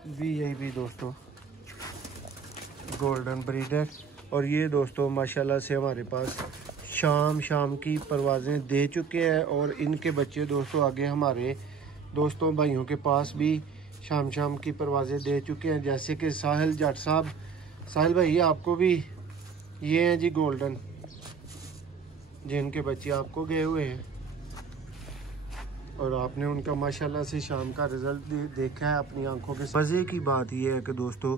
VIP दोस्तों golden breeder. और ये दोस्तों माशाल्लाह से हमारे पास शाम की परवाज़ें दे चुके हैं और इनके बच्चे दोस्तों आगे हमारे दोस्तों भाइयों के पास भी शाम की परवाज़ें दे चुके हैं। जैसे कि साहिल जट साहब, साहिल भाई आपको भी ये हैं जी गोल्डन, जिनके बच्चे आपको गए हुए हैं और आपने उनका माशाल्लाह से शाम का रिज़ल्ट देखा है अपनी आंखों के। मज़े की बात यह है कि दोस्तों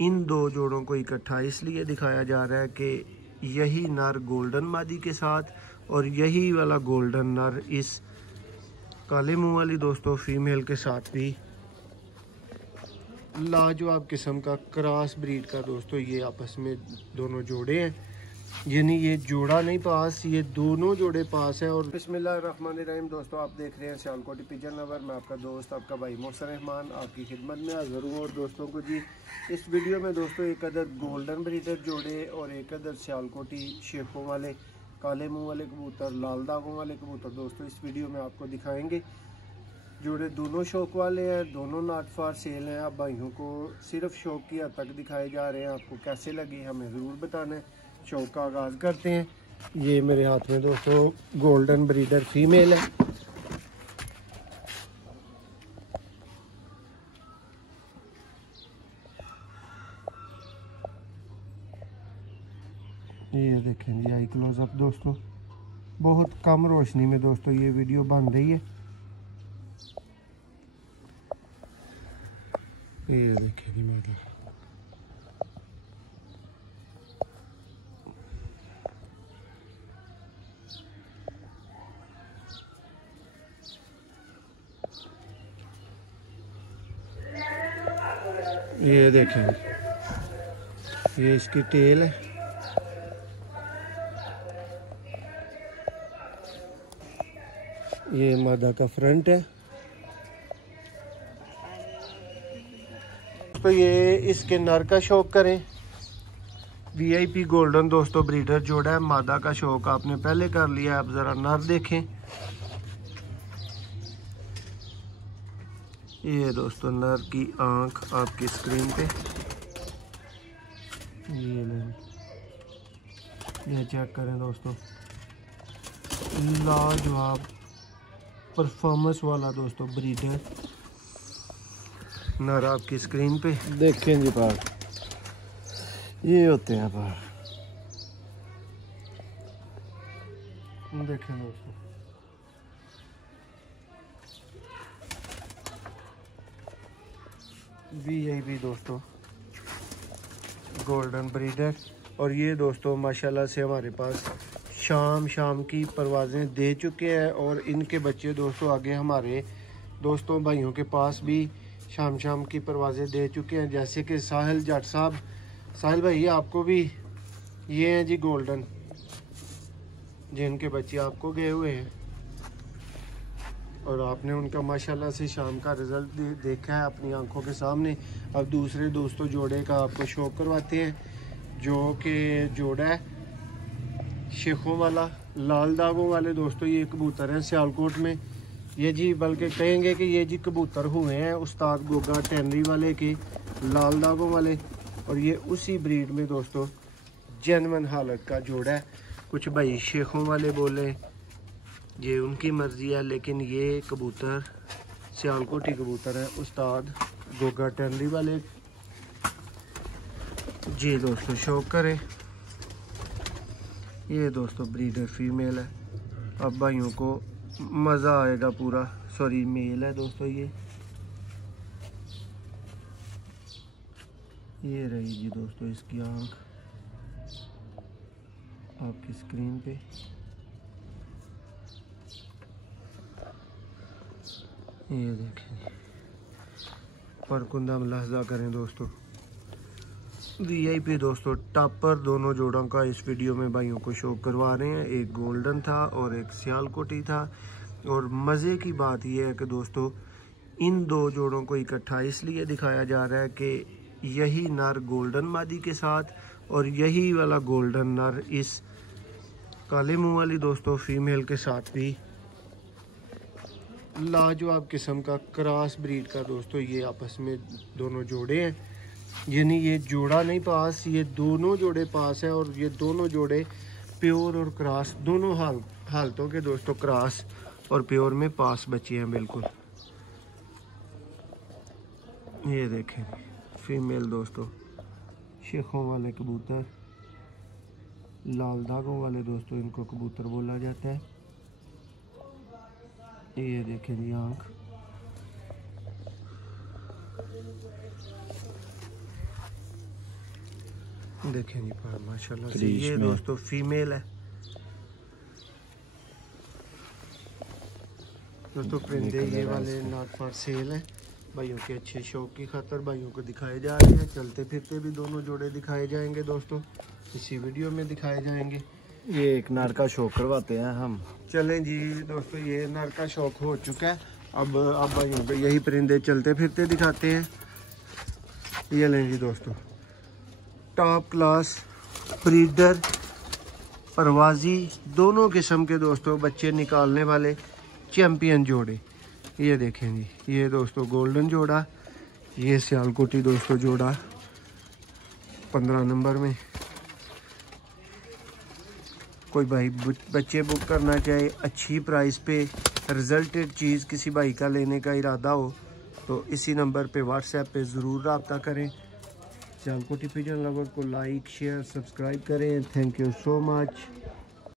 इन दो जोड़ों को इकट्ठा इसलिए दिखाया जा रहा है कि यही नर गोल्डन मादी के साथ और यही वाला गोल्डन नर इस काले मुंह वाली दोस्तों फीमेल के साथ भी लाजवाब किस्म का क्रॉस ब्रीड का दोस्तों ये आपस में दोनों जोड़े हैं। यानी ये जोड़ा नहीं पास, ये दोनों जोड़े पास हैं। और बिस्मिल्लाहिर्रहमानिर्रहीम दोस्तों, आप देख रहे हैं सियालकोटी पिजन लवर। मैं आपका दोस्त आपका भाई मोहसिन रहमान आपकी खिदमत में हाज़िर हूँ। और दोस्तों को जी इस वीडियो में दोस्तों एक अदद गोल्डन ब्रीडर जोड़े और एक अदद सियालकोटी शेपों वाले काले मुँह वाले कबूतर, लाल दागों वाले कबूतर दोस्तों इस वीडियो में आपको दिखाएँगे। जोड़े दोनों शौक वाले हैं, दोनों नॉट फॉर सेल हैं। आप भाइयों को सिर्फ शौक की हद तक दिखाए जा रहे हैं। आपको कैसे लगे हमें ज़रूर बताना है। शौक का आगाज़ करते हैं। ये मेरे हाथ में दोस्तों गोल्डन ब्रीडर फीमेल है। ये देखें जी आई क्लोजअप दोस्तों, बहुत कम रोशनी में दोस्तों ये वीडियो बन रही है। ये देखें जी मेरी ये देखें, ये इसकी टेल है। ये मादा का फ्रंट है। तो ये इसके नर का शौक करें। वीआईपी गोल्डन दोस्तों ब्रीडर जोड़ा है। मादा का शौक आपने पहले कर लिया, अब ज़रा नर देखें। ये दोस्तों नर की आंख आपकी स्क्रीन पे, ये चेक करें दोस्तों, लाजवाब परफॉर्मेंस वाला दोस्तों ब्रीडर नर आपकी स्क्रीन पे देखें जी। पार ये होते हैं, पार देखें दोस्तों। वीआईपी दोस्तों गोल्डन ब्रीडर। और ये दोस्तों माशाल्लाह से हमारे पास शाम की परवाज़ें दे चुके हैं और इनके बच्चे दोस्तों आगे हमारे दोस्तों भाइयों के पास भी शाम की परवाज़ें दे चुके हैं। जैसे कि साहिल जट साहब, साहिल भाई आपको भी ये हैं जी गोल्डन, जिनके बच्चे आपको गए हुए हैं और आपने उनका माशाल्लाह से शाम का रिज़ल्ट देखा है अपनी आंखों के सामने। अब दूसरे दोस्तों जोड़े का आपको शो करवाते हैं, जो कि जोड़ा है शेखों वाला लाल दागों वाले दोस्तों। ये कबूतर हैं सियालकोट में, ये जी बल्कि कहेंगे कि ये जी कबूतर हुए हैं उस्ताद गोगा टैनरी वाले के लाल दागों वाले। और ये उसी ब्रीड में दोस्तों जेन्युइन हालत का जोड़ा है। कुछ भाई शेखों वाले बोले, ये उनकी मर्ज़ी है, लेकिन ये कबूतर सियालकोटी कबूतर है उस्ताद गोगा टैनरी वाले जी दोस्तों। शौक करें। ये दोस्तों ब्रीडर फीमेल है। अब भाइयों को मज़ा आएगा पूरा। सॉरी मेल है दोस्तों। ये रही जी दोस्तों इसकी आंख आपकी स्क्रीन पे। ये देखें, परकुंदा मुलाहजा करें दोस्तों। वीआईपी दोस्तों टॉपर दोनों जोड़ों का इस वीडियो में भाइयों को शो करवा रहे हैं। एक गोल्डन था और एक सियालकोटी था। और मज़े की बात यह है कि दोस्तों इन दो जोड़ों को इकट्ठा इसलिए दिखाया जा रहा है कि यही नर गोल्डन मादी के साथ और यही वाला गोल्डन नर इस काले मुंह वाली दोस्तों फीमेल के साथ भी लाजवाब किस्म का क्रॉस ब्रीड का दोस्तों ये आपस में दोनों जोड़े हैं, यानी ये जोड़ा नहीं पास, ये दोनों जोड़े पास है। और ये दोनों जोड़े प्योर और क्रॉस दोनों हालतों के दोस्तों क्रॉस और प्योर में पास बचे हैं बिल्कुल। ये देखें फीमेल दोस्तों, शेखों वाले कबूतर, लाल दागों वाले दोस्तों इनको कबूतर बोला जाता है। ये देखें जी आँख, देखें जी पर माशाल्लाह से। ये दोस्तों फीमेल है दोस्तों। परिंदे ये वाले नॉट फॉर सेल है, भाइयों के अच्छे शौक की खातर भाइयों को दिखाए जा रहे हैं। चलते फिरते भी दोनों जोड़े दिखाए जाएंगे दोस्तों, इसी वीडियो में दिखाए जाएंगे। ये एक नर का शौक करवाते हैं हम। चलें जी दोस्तों, ये नर का शौक हो चुका है, अब भाइयों को यही परिंदे चलते फिरते दिखाते हैं। ये लें जी दोस्तों, टॉप क्लास ब्रीडर परवाजी दोनों किस्म के दोस्तों बच्चे निकालने वाले चैम्पियन जोड़े। ये देखें जी, ये दोस्तों गोल्डन जोड़ा, ये सियालकोटी दोस्तों जोड़ा 15 नंबर में। कोई भाई बच्चे बुक करना चाहे अच्छी प्राइस पे, रिजल्टेड चीज़ किसी भाई का लेने का इरादा हो तो इसी नंबर पे व्हाट्सएप पे ज़रूर रब्ता करें। सियालकोटी पिजन लवर को लाइक शेयर सब्सक्राइब करें। Thank you so much.